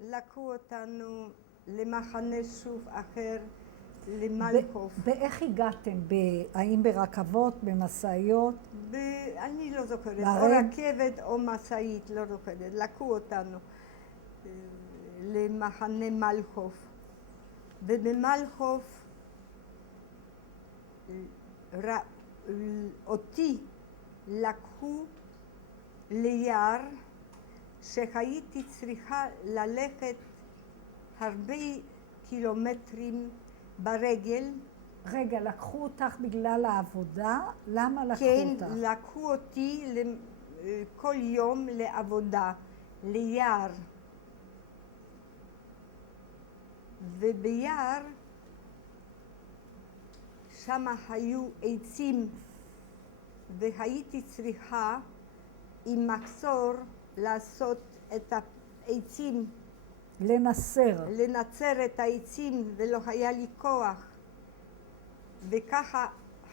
לקחו אותנו למחנה שוב אחר, למלחוב. באיך הגעתם? האם ברכבות, במשאיות? אני לא זוכרת, או לרג? רכבת או משאית, לא זוכרת. לקחו אותנו למחנה מלחוב. ובמלחוב אותי לקחו ליער שהייתי צריכה ללכת הרבה קילומטרים ברגל. רגע, לקחו אותך בגלל העבודה? למה לקחו כן, אותך? כן, לקחו אותי כל יום לעבודה, ליער. וביער שם היו עצים, והייתי צריכה עם מחסור לעשות את העצים. לנצר את העצים, ולא היה לי כוח. וככה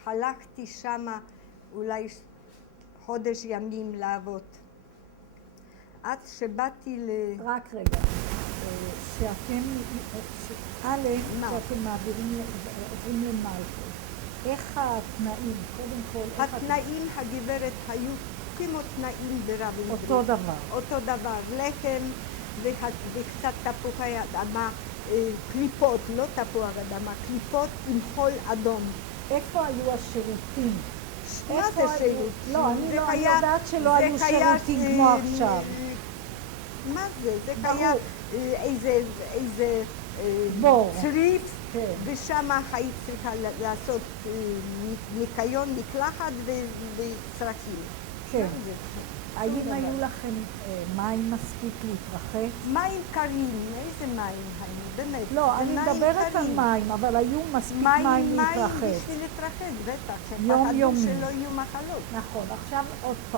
הלכתי שמה אולי חודש ימים לעבוד. עד שבאתי רק רגע, שאתם מעבירים, עוברים למלכות. איך התנאים? קודם כל, התנאים, הגברת, היו כמו תנאים ברבין. אותו דבר. אותו דבר, לחם וקצת תפוחי אדמה, קליפות, לא תפוח אדמה, קליפות עם חול אדום. איפה היו השירותים? מה זה שירות? לא, אני לא יודעת שלא היו שירותים כמו עכשיו. מה זה? זה היה איזה צריף, ושם היית צריכה לעשות ניקיון, מקלחת וצרכים. כן. האם היו לכם מים מספיק להתרחץ? מים קרים, איזה מים היו? באמת. לא, אני מדברת על מים, אבל היו מספיק מים להתרחץ. מים בשביל להתרחץ, בטח. יום-יומי. שלא יהיו מחלות. נכון. עכשיו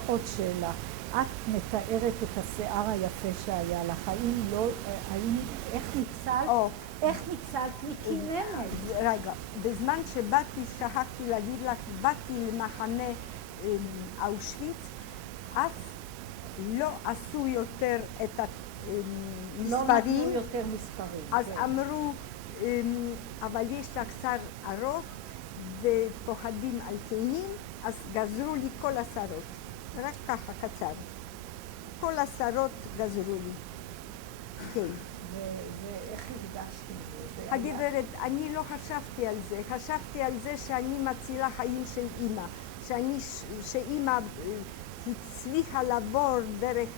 עוד שאלה. את מתארת את השיער היפה שהיה לך. איך ניצלת? איך ניצלת מכינרת? רגע, בזמן שבאתי, שכחתי להגיד לך, באתי למחנה אושוויץ, אז לא עשו יותר את המספרים. לא נתנו יותר מספרים. אז אמרו, אבל יש לך שיער ארוך ופוחדים על קנים, אז גזרו לי כל השערות. רק ככה קצר. כל השערות גזרו לי. כן. ואיך הרגשתי? הגברת, אני לא חשבתי על זה. חשבתי על זה שאני מצילה חיים של אימא. שאימא הצליחה לעבור דרך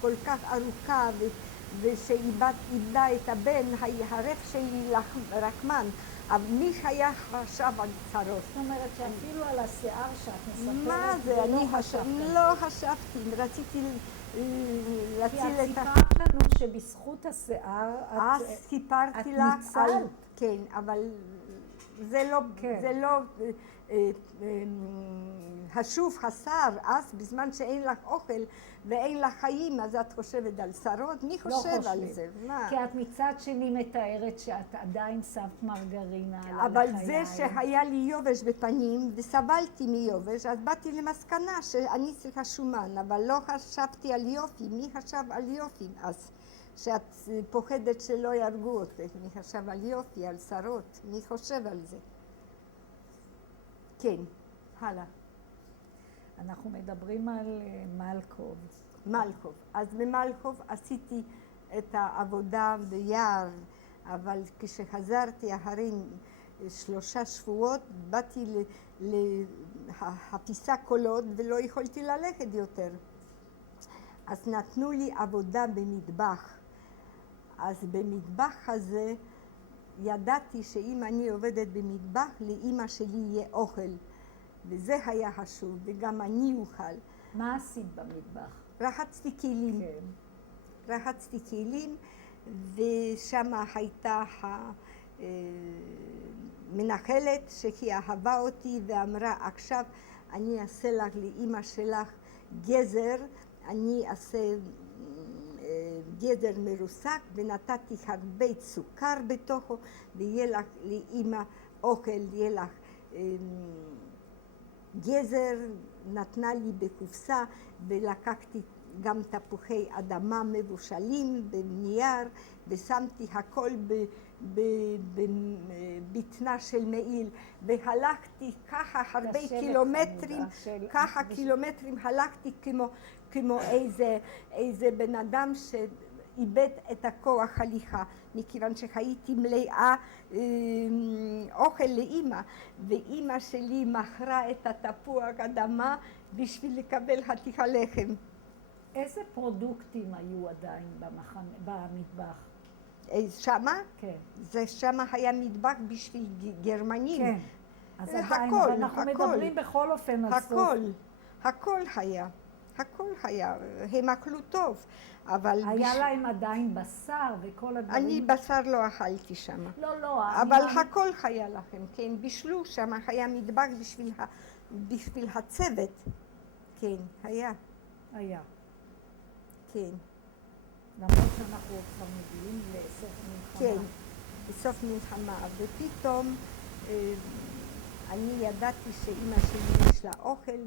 כל כך ארוכה, ושאיבדה את הבן, הרב שלי רחמן. אבל מי היה חשב על צרות? זאת אומרת שאפילו על השיער שאת מספרת, מה זה? אני לא חשבתי, רציתי להציל את כי את סיפרת לנו שבזכות השיער אז סיפרתי לך על... כן, אבל זה לא השוב השיער, אז בזמן שאין לך אוכל ואין לך חיים, אז את חושבת על שרות? מי חושב על זה? כי את מצד שני מתארת שאת עדיין שמת מרגרינה על אבל זה שהיה לי יובש בפנים וסבלתי מיובש, אז באתי למסקנה שאני צריכה שומן, אבל לא חשבתי על יופי. מי חשב על יופי אז? שאת פוחדת שלא ירגו אותך. מי חשב על יופי, על שרות? מי חושב על זה? כן, הלאה. אנחנו מדברים על מלחוב. מלחוב. אז במלחוב עשיתי את העבודה ביער, אבל כשחזרתי אחרי 3 שבועות, באתי להפיסה קולות ולא יכולתי ללכת יותר. אז נתנו לי עבודה במטבח. אז במטבח הזה ידעתי שאם אני עובדת במטבח, לאמא שלי יהיה אוכל. וזה היה חשוב, וגם אני אוכל. מה עשית במטבח? רחצתי כלים. כן. רחצתי כלים, ושם הייתה המנחלת שהיא אהבה אותי ואמרה, עכשיו אני אעשה לך לאמא שלך גזר, אני אעשה גזר מרוסק, ונתתי הרבה סוכר בתוכו, ויהיה לך לאמא אוכל, יהיה לך גזר, נתנה לי בקופסה, ולקחתי גם תפוחי אדמה מבושלים בנייר, ושמתי הכל בבטנה של מעיל, והלכתי ככה הרבה קילומטרים, ככה קילומטרים הלכתי כמו איזה בן אדם שאיבד את הכוח הליכה, מכיוון שהייתי מלאה אוכל לאמא, ואמא שלי מכרה את התפוח אדמה בשביל לקבל חתיכת לחם. איזה פרודוקטים היו עדיין במטבח? שמה? כן. זה שמה היה מטבח בשביל גרמנים. כן. אז עדיין, הכל, אנחנו הכל. מדברים בכל אופן על סוף. הכל היה. הכל היה. הם אכלו טוב, אבל... היה להם עדיין בשר וכל הדברים... אני בשר לא אכלתי שם. לא. אבל הכל היה לכם, כן. בישלו שם, היה מטבח בשביל הצוות. כן, היה. היה. כן. למרות שאנחנו כבר מגיעים לסוף מלחמה. כן, בסוף מלחמה. ופתאום אני ידעתי שאמא שלי יש לה אוכל,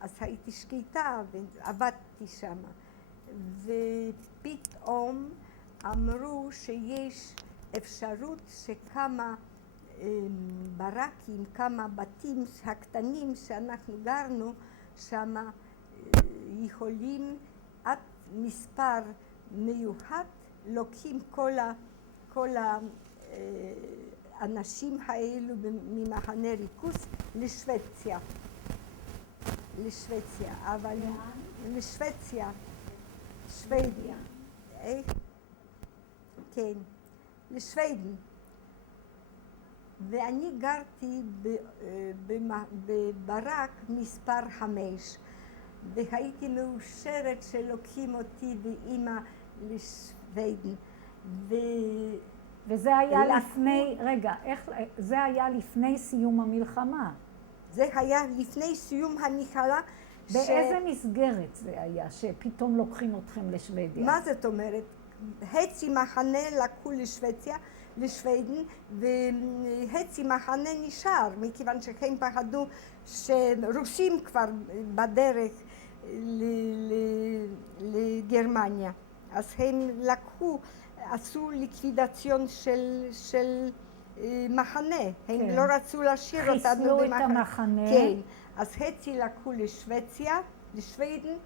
אז הייתי שקטה ועבדתי שם. ופתאום אמרו שיש אפשרות שכמה ברקים, כמה בתים הקטנים שאנחנו גרנו שם יכולים עד מספר מיוחד, לוקחים כל האנשים האלו ממחנה ריכוז לשוודיה. אבל... לשוודיה. שוודיה. כן, לשוודן. ואני גרתי בברק מספר 5. והייתי מאושרת שלוקחים אותי ואימא לשוודן. וזה היה לפני, רגע, זה היה לפני סיום המלחמה? זה היה לפני סיום המלחמה. באיזה מסגרת זה היה שפתאום לוקחים אתכם לשוודיה? מה זאת אומרת? חצי מחנה לקחו לשוודן, וחצי מחנה נשאר, מכיוון שהם פחדו שרוסים כבר בדרך לגרמניה. אז הם לקחו, עשו ליקווידציון של מחנה, הם לא רצו להשאיר אותנו במחנה. חיסלו את המחנה. כן, אז חצי לקחו לשוודן,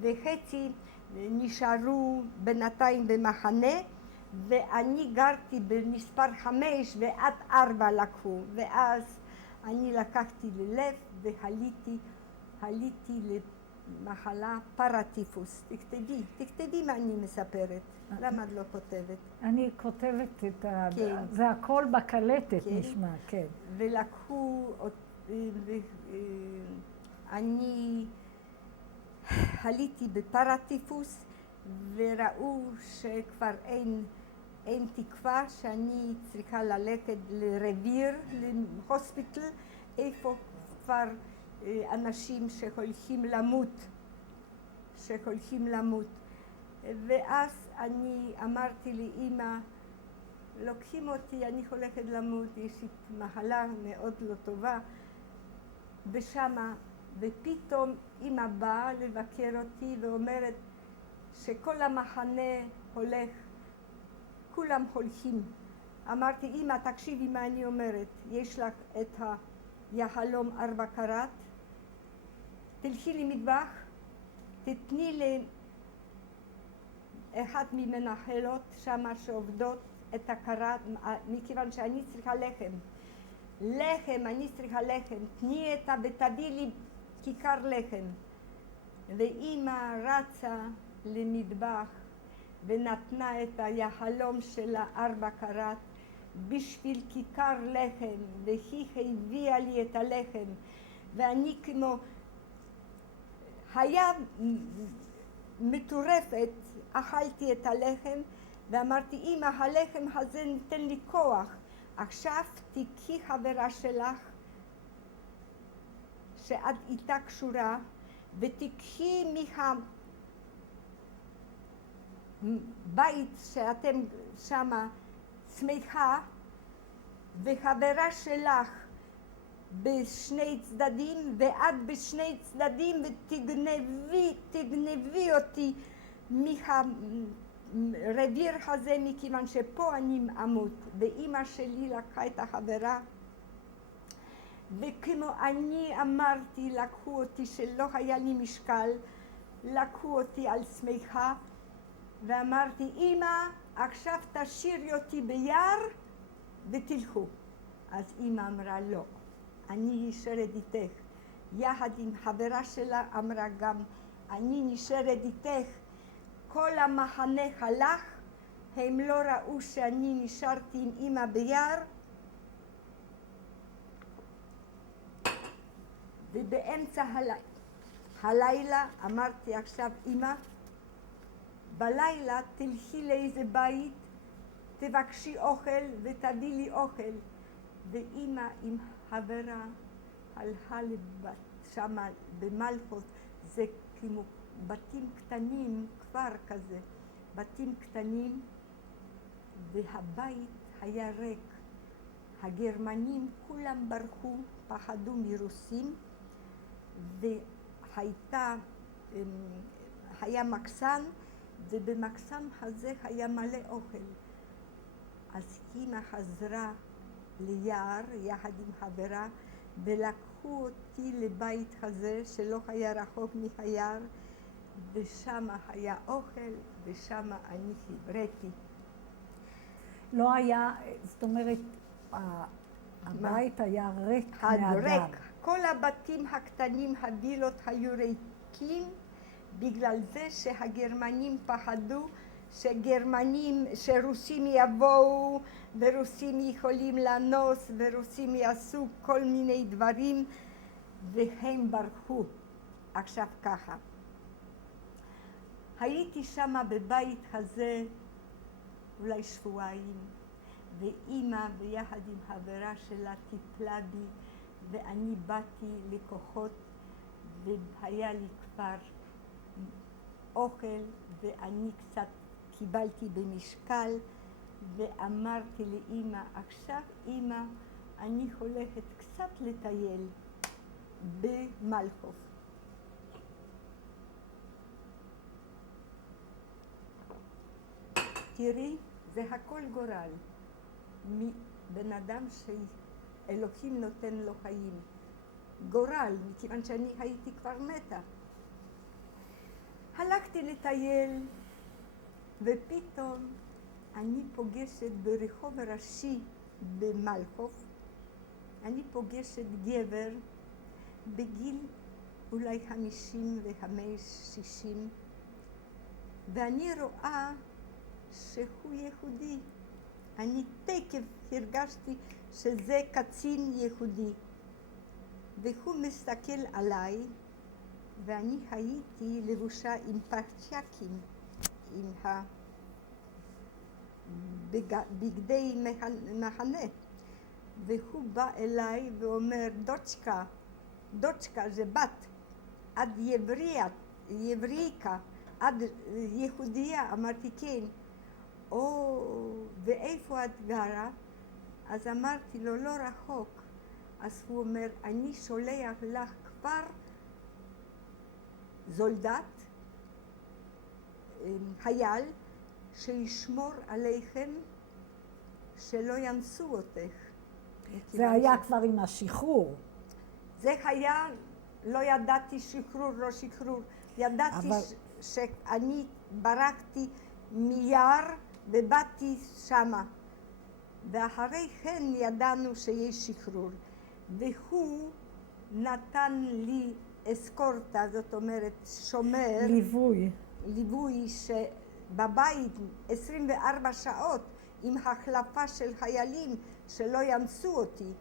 וחצי נשארו בינתיים במחנה, ואני גרתי במספר 5 ועד 4 לקחו, ואז אני לקחתי ללב והליתי למחלה פרטיפוס. תכתבי מה אני מספרת, למה את לא כותבת? אני כותבת את כן. זה הכל בקלטת כן. נשמע, כן. ולקחו, אני עליתי בפרטיפוס, וראו שכבר אין תקווה, שאני צריכה ללכת לרביר, להוספיטל, איפה כבר אנשים שהולכים למות. ואז אני אמרתי לאמא, לוקחים אותי, אני הולכת למות, יש לי מחלה מאוד לא טובה, ופתאום אמא באה לבקר אותי ואומרת שכל המחנה הולך, כולם הולכים. אמרתי, אמא, תקשיבי מה אני אומרת, יש לך את היהלום 4 קראט, תלכי למטבח, תתני לי אחת ממנהלות שמה שעובדות את הקראט, מכיוון שאני צריכה לחם, אני צריכה לחם, תני ותביא לי כיכר לחם. ואמא רצה למטבח ונתנה את היהלום של 4 קראט בשביל כיכר לחם, והיא הביאה לי את הלחם, ואני כמו היה מטורפת, אכלתי את הלחם ואמרתי, אמא, הלחם הזה נותן לי כוח, עכשיו תיקחי חברה שלך שאת איתה קשורה ותיקחי מהבית שאתם שמה שמחה, וחברה שלך בשני צדדים, ואת בשני צדדים, ותגנבי אותי מהרביר הזה, מכיוון שפה אני אמות. ואימא שלי לקחה את החברה, וכמו אני אמרתי, לקחו אותי, שלא היה לי משקל, לקחו אותי על שמחה, ואמרתי, אמא, עכשיו תשאירי אותי ביער ותלכו. אז אמא אמרה, לא, אני נשארת איתך. יחד עם חברה שלה אמרה גם, אני נשארת איתך. כל המחנה הלך, הם לא ראו שאני נשארתי עם אמא ביער, ובאמצע הלילה אמרתי, עכשיו אמא, בלילה תלכי לאיזה בית, תבקשי אוכל ותביא לי אוכל. ואמא עם חברה הלכה שמה במלכות, זה כמו בתים קטנים, כפר כזה, בתים קטנים, והבית היה ריק. הגרמנים כולם ברחו, פחדו מרוסים, היה מחסן, ובמחסן הזה היה מלא אוכל. אז אמא חזרה ליער יחד עם חברה, ולקחו אותי לבית הזה שלא היה רחוק מהיער, ושם היה אוכל, ושם אני הבראתי. לא היה, זאת אומרת, הבית היה ריק מאדם. ריק. כל הבתים הקטנים, הווילות היו ריקים, בגלל זה שהגרמנים פחדו שרוסים יבואו, ורוסים יכולים לאנוס, ורוסים יעשו כל מיני דברים, והם ברחו. עכשיו ככה. הייתי שמה בבית הזה אולי שבועיים, ואימא ביחד עם חברה שלה טיפלה בי, ואני באתי לכוחות, והיה לי כבר אוכל, ואני קצת קיבלתי במשקל, ואמרתי לאמא, עכשיו אמא, אני הולכת קצת לטייל במלכוב. תראי, זה הכל גורל. מבן אדם שאלוהים נותן לו חיים. גורל, מכיוון שאני הייתי כבר מתה. הלכתי לטייל, ופתאום אני פוגשת ברחוב הראשי במלכוב, אני פוגשת גבר בגיל אולי 55-60, ואני רואה שהוא יהודי. אני תקף הרגשתי שזה קצין יהודי, והוא מסתכל עליי, ואני הייתי לבושה עם פרצ'קים, עם בגדי מחנה, והוא בא אליי ואומר, דוצ'קה זה בת, את יבריקה, את יהודייה. אמרתי כן. ואיפה את גרה? אז אמרתי לו, לא רחוק. אז הוא אומר, אני שולח לך כבר זולדט, חייל, שישמור עליכם, שלא ינסו אותך. זה היה כבר עם השחרור. זה היה, לא ידעתי שחרור, לא שחרור. ידעתי שאני ברחתי מיער ובאתי שמה. ואחרי כן ידענו שיש שחרור. והוא נתן לי אסקורטה, זאת אומרת שומר. ליווי שבבית 24 שעות עם החלפה של חיילים שלא ינסו אותי.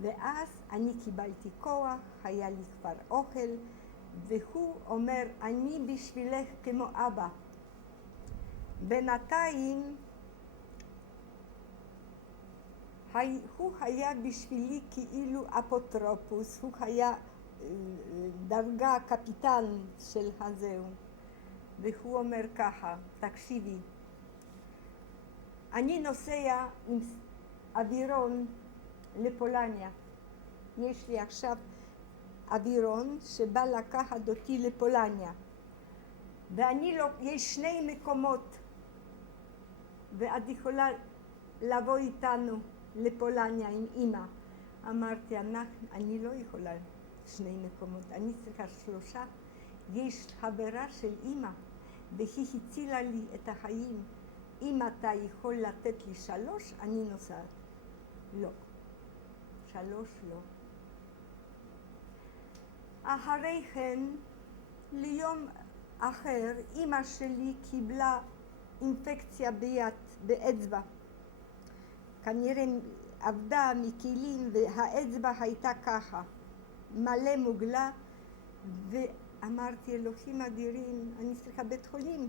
ואז אני קיבלתי כוח, היה לי כבר אוכל, והוא אומר, אני בשבילך כמו אבא. בינתיים הוא היה בשבילי כאילו אפוטרופוס, הוא היה דרגה קפיטן של הזהו. והוא אומר ככה, תקשיבי, אני נוסע עם אווירון לפולניה, יש לי עכשיו אווירון שבא לקחת אותי לפולניה. ואני לא, יש 2 מקומות, ואת יכולה לבוא איתנו לפולניה עם אמא. אמרתי, אני לא יכולה 2 מקומות, אני צריכה 3. יש חברה של אמא, והיא הצילה לי את החיים. אם אתה יכול לתת לי 3, אני נוסעת. לא. 3 לא. אחרי כן, ליום אחר, אמא שלי קיבלה אינפקציה ביד, באצבע. כנראה עבדה מכלים והאצבע הייתה ככה, מלא מוגלה, ואמרתי, אלוהים אדירים, אני צריכה בית חולים.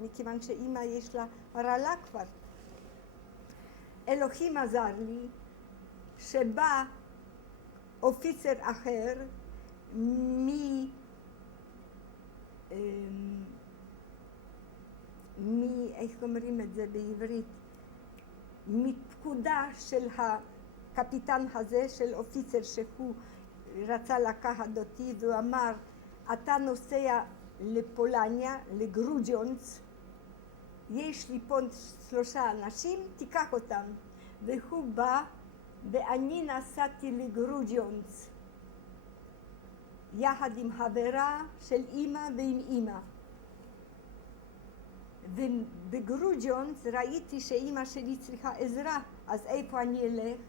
מכיוון שאמא יש לה רעלה כבר. אלוהים עזר לי, שבא אופיצר אחר איך אומרים את זה בעברית? מפקודה של הקפיטן הזה, של אופיצר שהוא רצה לקחת אותי, והוא אמר, אתה נוסע לפולניה, לגרוג'ונס, יש לי פה 3 אנשים, תיקח אותם. והוא בא, ואני נסעתי לגרוג'ונס, יחד עם חברה של אמא ועם אמא. ובגרוג'ונס ראיתי שאמא שלי צריכה עזרה, אז איפה אני אלך?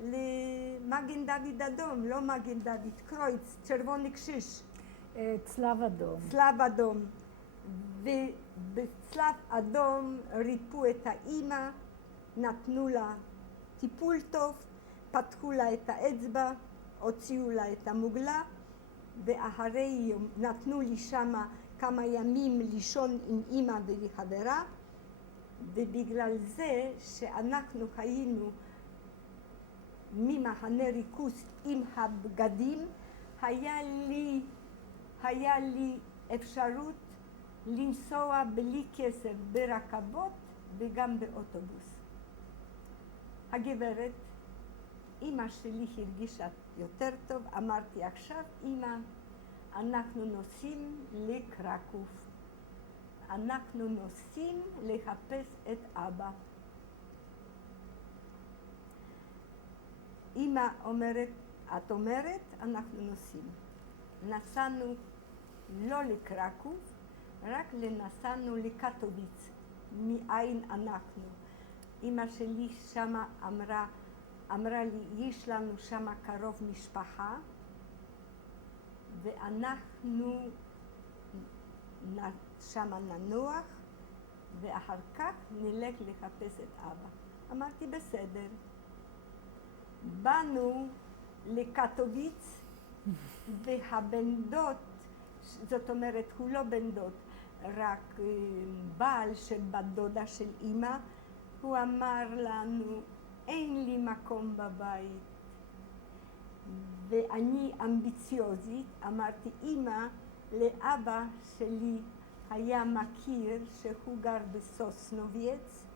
למגן דוד אדום, לא מגן דוד, קרויץ, צ'רווני קשיש. צלב אדום. צלב אדום. ובצלב אדום ריפו את האמא, נתנו לה טיפול טוב, פתחו לה את האצבע, הוציאו לה את המוגלה, ואחרי נתנו לי שמה כמה ימים לישון עם אמא וחברה, ובגלל זה שאנחנו היינו ממחנה ריכוז עם הבגדים, היה לי אפשרות לנסוע בלי כסף ברכבות וגם באוטובוס. הגברת, אמא שלי הרגישה יותר טוב, אמרתי עכשיו, אמא, אנחנו נוסעים לקרקוב. אנחנו נוסעים לחפש את אבא. אמא אומרת, את אומרת, אנחנו נוסעים. נסענו לא לקרקוב, רק נסענו לקטוביץ, מאין אנחנו. אמא שלי שמה אמרה לי, יש לנו שמה קרוב משפחה, ואנחנו שמה ננוח, ואחר כך נלך לחפש את אבא. אמרתי, בסדר. באנו לקטוביץ, והבן דוד, זאת אומרת, הוא לא בן דוד, רק בעל של בת דודה של אמא, הוא אמר לנו, אין לי מקום בבית. ואני אמביציוזית, אמרתי, אמא, לאבא שלי היה מכיר שהוא גר בסוסנוביץ,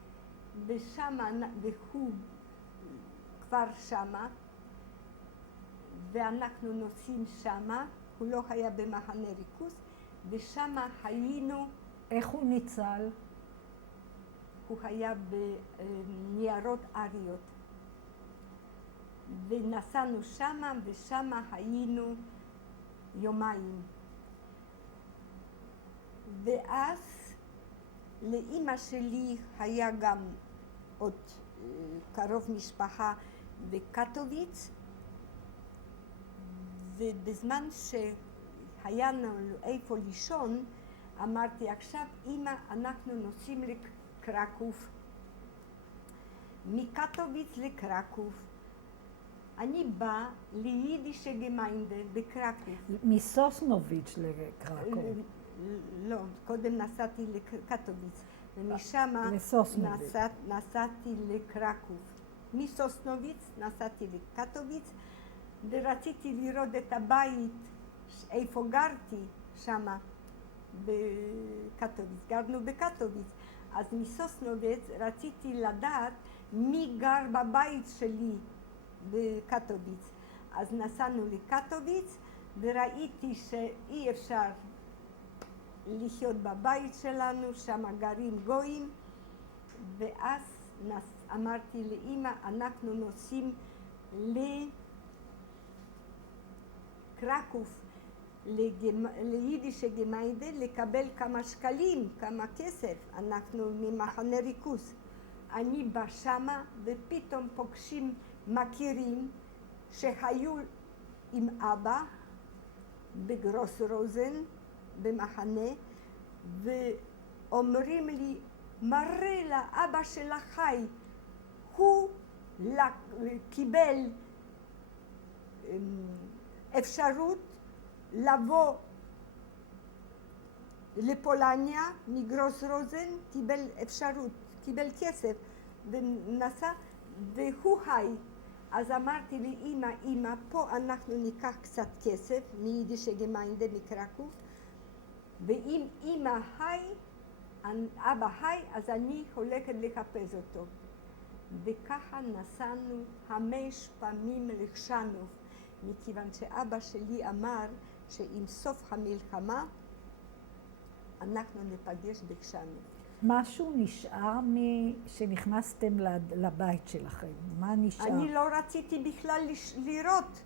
והוא כבר שמה, ואנחנו נוסעים שמה, הוא לא היה במחנה ריכוז, ושמה היינו... איך הוא ניצל? הוא היה בניירות אריות. ונסענו שמה, ושמה היינו יומיים. ואז לאמא שלי היה גם עוד קרוב משפחה בקטוביץ, ובזמן שהיה לנו איפה לישון, אמרתי, עכשיו אמא, אנחנו נוסעים לקרקוב. מקטוביץ לקרקוב. אני באה ליידישה גמיינדה בקרקוב. מסוסנוביץ' לקרקוב. לא, קודם נסעתי לקטוביץ, ומשם נסעתי לקרקוב. מסוסנוביץ נסעתי לקטוביץ, ורציתי לראות את הבית איפה גרתי שם בקטוביץ. גרנו בקטוביץ. אז מסוסנוביץ רציתי לדעת מי גר בבית שלי בקטוביץ. אז נסענו לקטוביץ וראיתי שאי אפשר לחיות בבית שלנו, שם גרים גויים, ואז אמרתי לאמא, אנחנו נוסעים לקרקוב, ליידישה גמיידה, לקבל כמה שקלים, כמה כסף, אנחנו ממחנה ריכוז. אני בא שמה ופתאום פוגשים מכירים שהיו עם אבא בגרוס רוזן במחנה, ואומרים לי, מרילה, אבא שלך חי, הוא קיבל אפשרות לבוא לפולניה מגרוס רוזן, קיבל אפשרות, קיבל כסף ונסע, והוא חי. אז אמרתי לי, אמא, פה אנחנו ניקח קצת כסף מיידישה גמיינדה מקרקוב, ואם אמא חי, אבא חי, אז אני הולכת לחפש אותו. וככה נסענו 5 פעמים לחשנוב, מכיוון שאבא שלי אמר שעם סוף המלחמה אנחנו ניפגש בחשנוב. משהו נשאר שנכנסתם לבית שלכם? מה נשאר? אני לא רציתי בכלל לראות.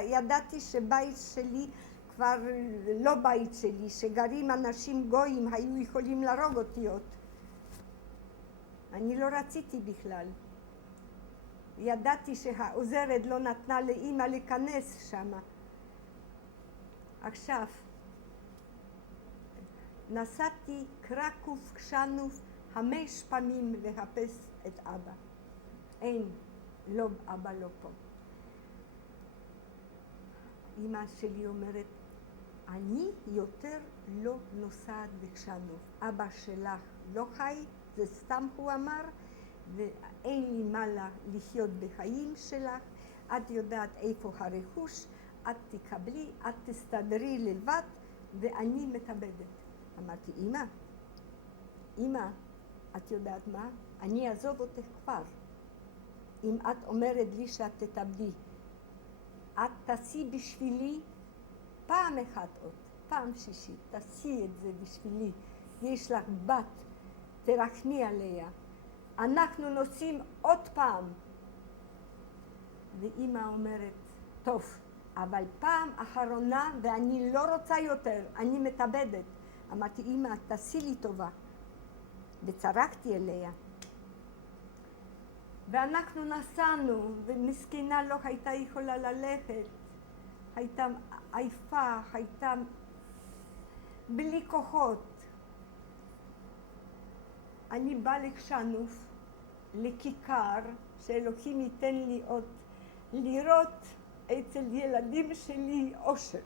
ידעתי שבית שלי כבר לא בית שלי, שגרים אנשים גויים, היו יכולים להרוג אותי עוד. אני לא רציתי בכלל. ידעתי שהעוזרת לא נתנה לאמא להיכנס שמה. עכשיו, נסעתי קרקוב, חשנוב, 5 פעמים לחפש את אבא. אין, לא, אבא לא פה. אמא שלי אומרת, אני יותר לא נוסעת בחשנוב. אבא שלך לא חי, זה סתם הוא אמר, ואין לי מה לחיות בחיים שלך. את יודעת איפה הרכוש, את תקבלי, את תסתדרי לבד, ואני מתאבדת. אמרתי, אמא, את יודעת מה? אני אעזוב אותך כבר. אם את אומרת לי שאת תתאבדי, את תעשי בשבילי פעם אחת עוד, פעם שישית, תעשי את זה בשבילי. יש לך בת, תרחמי עליה. אנחנו נוסעים עוד פעם. ואמא אומרת, טוב, אבל פעם אחרונה ואני לא רוצה יותר, אני מתאבדת. אמרתי, אמא, תעשי לי טובה. וצרחתי אליה. ואנחנו נסענו, ומסכנה לא הייתה יכולה ללכת. הייתה עייפה, הייתה בלי כוחות. אני באה לחשנוב, לכיכר, שאלוהים ייתן לי עוד לראות אצל ילדים שלי אושר.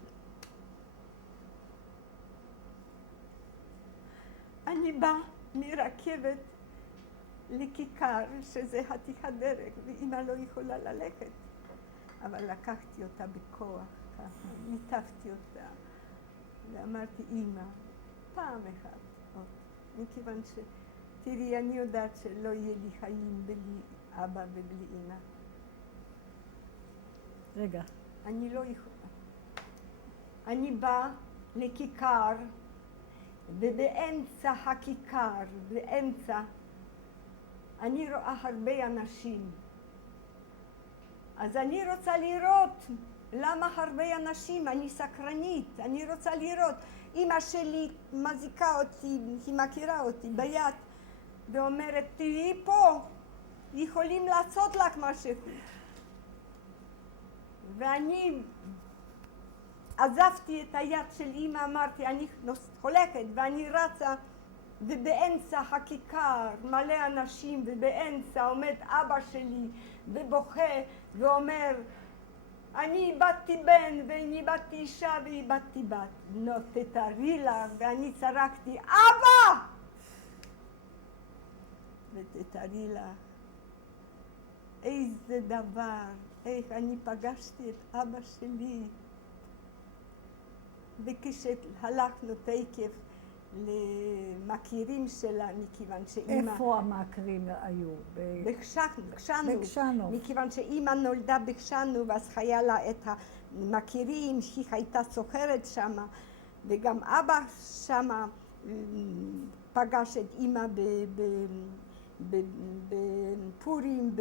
אני באה מרכבת לכיכר, שזה חתיכת דרך, ואמא לא יכולה ללכת. אבל לקחתי אותה בכוח, ככה, ליטפתי אותה, ואמרתי, אמא, פעם אחת עוד, מכיוון תראי, אני יודעת שלא יהיה לי חיים בלי אבא ובלי אמא. רגע. אני לא יכולה. אני באה לכיכר, ובאמצע הכיכר, אני רואה הרבה אנשים. אז אני רוצה לראות למה הרבה אנשים, אני סקרנית, אני רוצה לראות. אמא שלי מזיקה אותי, היא מכירה אותי ביד, ואומרת, תראי פה, יכולים לעשות לך משהו. ואני עזבתי את היד של אמא, אמרתי, אני הולכת ואני רצה, ובאמצע הכיכר מלא אנשים, ובאמצע עומד אבא שלי ובוכה ואומר, אני איבדתי בן, ואני איבדתי אישה ואיבדתי בת. לא, תתארי לה, ואני צרחתי, אבא! ותתארי לה, איזה דבר, איך אני פגשתי את אבא שלי. וכשהלכנו תקף למכירים שלה, מכיוון שאימא... איפה המכירים היו? בקשנוב. מכיוון שאימא נולדה בקשנוב, אז היה לה את המכירים, היא הייתה סוחרת שמה, וגם אבא שמה פגש את אימא בפורים,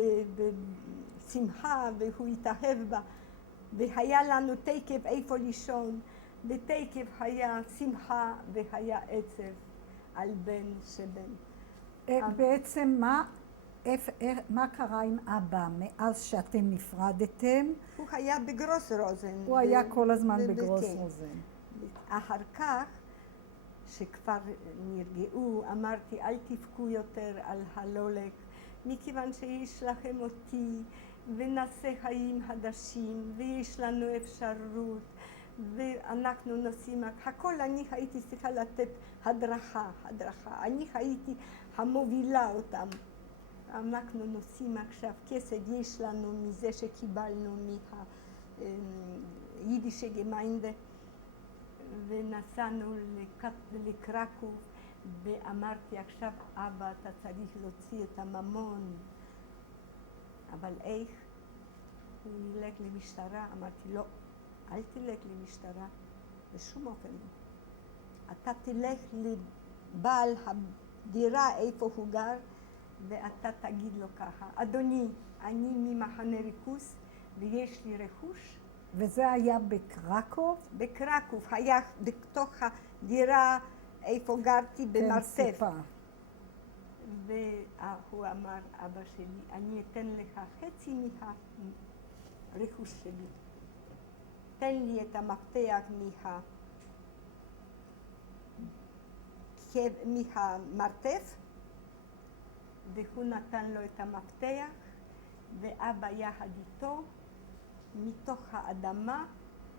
בשמחה, והוא התאהב בה, והיה לנו תקף איפה לישון. בתקף היה שמחה והיה עצב על בן שבן. בעצם מה קרה עם אבא מאז שאתם נפרדתם? הוא היה בגרוס רוזן. הוא היה כל הזמן בגרוס רוזן. אחר כך, שכבר נרגעו, אמרתי אל תבכו יותר על הלולק, מכיוון שיש לכם אותי ונעשה חיים חדשים ויש לנו אפשרות ואנחנו נוסעים, הכל אני הייתי צריכה לתת הדרכה, אני הייתי המובילה אותם. אנחנו נוסעים עכשיו, כסף יש לנו מזה שקיבלנו מהיידישה גמיינדה, ונסענו לקרקוב, ואמרתי עכשיו אבא אתה צריך להוציא את הממון, אבל איך? הוא ילך למשטרה, אמרתי לא, אל תלך למשטרה, בשום אופן. אתה תלך לבעל הדירה איפה הוא גר, ואתה תגיד לו ככה, אדוני, אני ממחנה ריכוז ויש לי רכוש. וזה היה בקרקוב? בקרקוב, היה בתוך הדירה איפה גרתי במרתף. והוא אמר, אבא שלי, אני אתן לך חצי מהרכוש שלי. תן לי את המפתח מהמרתף, והוא נתן לו את המפתח, ואבא יחד איתו, מתוך האדמה,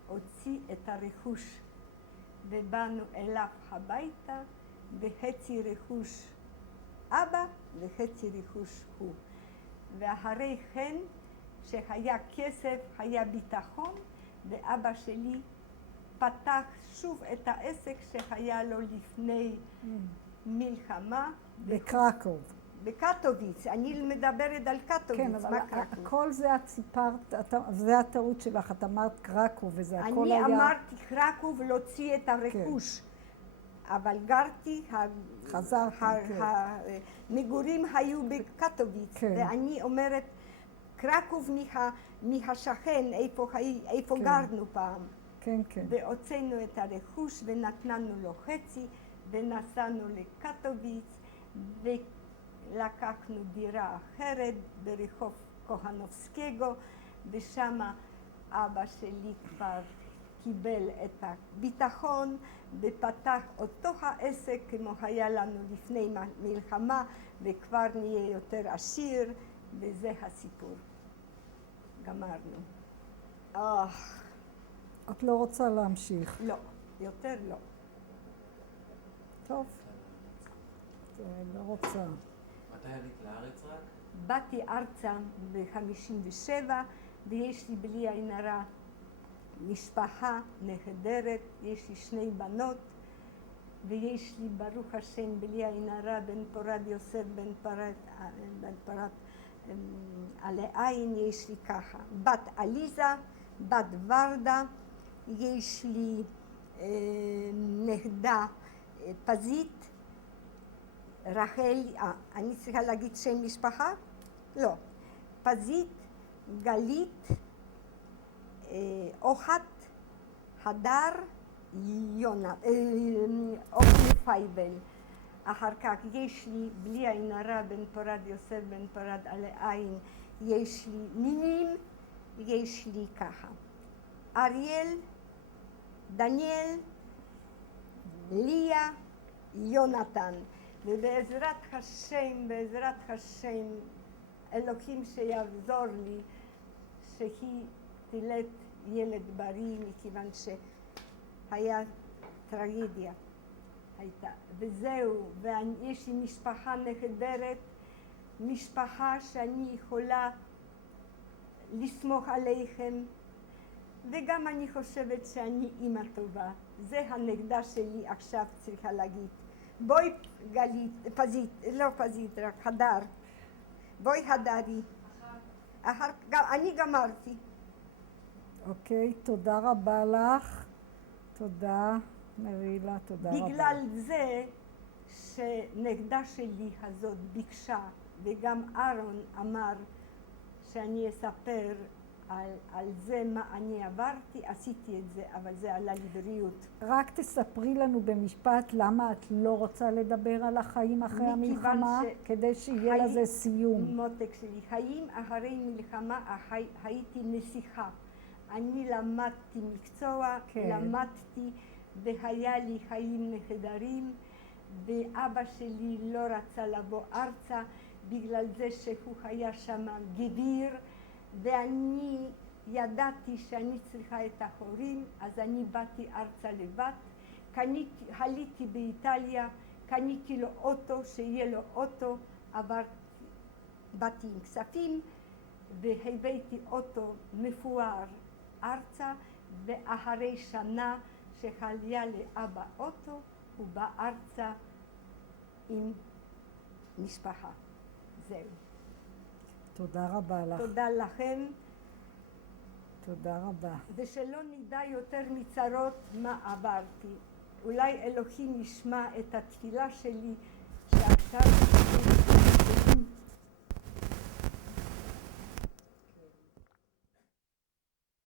הוציא את הרכוש, ובאנו אליו הביתה, וחצי רכוש אבא וחצי רכוש הוא. ואחרי כן, שהיה כסף, היה ביטחון, ואבא שלי פתח שוב את העסק שהיה לו לפני מלחמה. בקרקוב. בקטוביץ, אני מדברת על קטוביץ, כן, אבל כל זה את סיפרת, זה הטעות שלך, את אמרת קרקוב, וזה הכל היה... אני אמרתי קרקוב להוציא את הרכוש, אבל גרתי, המגורים היו בקטוביץ, ואני אומרת, קרקוב מהשכן, איפה גרנו פעם. כן, כן. והוצאנו את הרכוש ונתנו לו חצי, ונסענו לקטוביץ, לקחנו דירה אחרת ברחוב קוהנובסקגו, ושם אבא שלי כבר קיבל את הביטחון ופתח אותו העסק כמו היה לנו לפני מלחמה, וכבר נהיה יותר עשיר, וזה הסיפור. גמרנו. את לא רוצה להמשיך? לא, יותר לא. טוב. לא רוצה. מתי עלית לארץ רק? באתי ארצה ב-57, ויש לי בלי עין הרע משפחה נהדרת, יש לי 2 בנות, ויש לי ברוך השם בלי עין הרע בן פורת יוסף, בן פורת עלי עין, יש לי ככה, בת עליזה, בת ורדה, יש לי נכדה פזית, רחל, אני צריכה להגיד שם משפחה? לא. פזית, גלית, אוחת, הדר, אופי פייבל. אחר כך יש לי, בלי עין הרע, בן פורת יוסף, בן פורת עלי עין, יש לי נינים, יש לי ככה. אריאל, דניאל, ליה, יונתן. ובעזרת השם, אלוקים שיעזור לי, שהיא תלד ילד בריא, מכיוון שהיה טרגדיה, הייתה. וזהו, ויש לי משפחה נהדרת, משפחה שאני יכולה לסמוך עליכם, וגם אני חושבת שאני אימא טובה. זה הנגדה שלי עכשיו צריכה להגיד. בואי גלית, פזית, לא פזית, רק הדר. בואי הדרי. אני גמרתי. אוקיי, תודה רבה לך. תודה, מרילה, תודה רבה. בגלל זה שנגדה שלי הזאת ביקשה, וגם אהרון אמר שאני אספר על זה מה אני עברתי, עשיתי את זה, אבל זה עלה לי בריאות. רק תספרי לנו במשפט למה את לא רוצה לדבר על החיים אחרי המלחמה, כדי שיהיה לזה סיום. מותק שלי, חיים אחרי מלחמה הייתי נסיכה. אני למדתי מקצוע, למדתי והיה לי חיים נהדרים, ואבא שלי לא רצה לבוא ארצה בגלל זה שהוא היה שם גביר, ואני ידעתי שאני צריכה את ההורים, אז אני באתי ארצה לבד, עליתי באיטליה, קניתי לו אוטו, שיהיה לו אוטו, באתי עם כספים והבאתי אוטו מפואר ארצה, ואחרי שנה שחליה לאבא אוטו, הוא בא ארצה עם משפחה. זהו. תודה רבה לך. תודה לכם. תודה רבה. ושלא נדע יותר מצרות מה עברתי. אולי אלוהים ישמע את התפילה שלי שעכשיו